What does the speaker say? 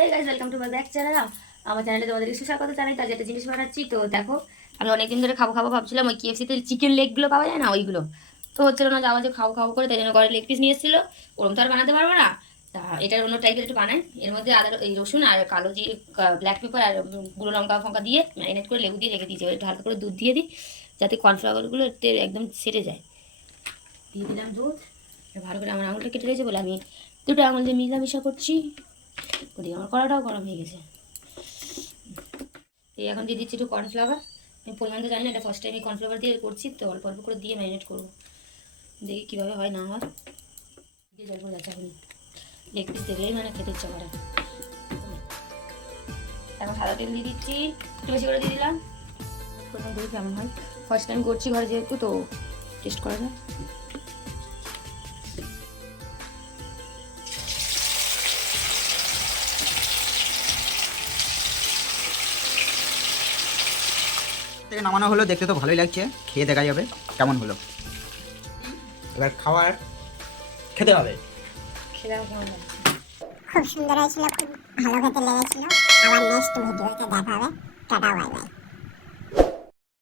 Hey guys welcome to my back channel আমার চ্যানেলে তোমাদেরকে সুস্বাগত জানাই। তার একটা জিনিস বানাচ্ছি। তো দেখো, আমি অনেকদিন ধরে খাব খাব ভাবছিলাম, ওই কেএফসিতে চিকেন লেগগুলো পাওয়া যায় না, ওইগুলো। তো হচ্ছিল না যাওয়া যে খাব খাব করে, তাই জন্য ঘরে লেগ পিস নিয়ে এসেছিল ওরম তো আর বানাতে পারব না। তা এটার অন্য টাইপের একটু বানাই। এর মধ্যে আদা, এই রসুন আর কালো জিরে ব্ল্যাক পেপার আর গুঁড়ো লঙ্কা ফঙ্কা দিয়ে ম্যারিনেট করে লেবু দিয়ে রেখে দিয়েছি। একটু হালকা করে দুধ দিয়ে দিই, যাতে কর্নফ্লাওয়ারগুলো একদম সেরে যায়। দিয়ে দিলাম দুধ। ভালো করে আমার আঙুলটা কেটে রয়েছে বলে আমি দুটো আঙুল দিয়ে মিলামিশা করছি। ওদিকে আমার কড়াটাও গরম হয়ে গেছে। এই এখন দিয়ে দিচ্ছি একটু কর্নফ্লাওয়ার আমি পরিমাণ তো জানি না, এটা ফার্স্ট টাইম এই কর্নফ্লাওয়ার দিয়ে করছি, তো অল্প অল্প করে দিয়ে ম্যারিনেট করব। দেখি কীভাবে হয় না হয়। দিয়ে জল করে যাচ্ছে এখন পিস দেখলেই মানে খেতে ইচ্ছা করে। এখন সাদা তেল দিয়ে দিচ্ছি, একটু বেশি করে দিয়ে দিলাম। দেখি কেমন হয়? ফার্স্ট টাইম করছি ঘরে যেহেতু, তো টেস্ট করা যায় থেকে নামানো হলো, দেখতে তো ভালোই লাগছে। খেয়ে দেখা যাবে, কেমন হলো? এবার খাওয়ার খেতে হবে। খুব সুন্দর হয়েছিল, খুব ভালো খেতে লেগেছিল। আবার নেক্সট ভিডিওতে দেখা হবে। Tata bye bye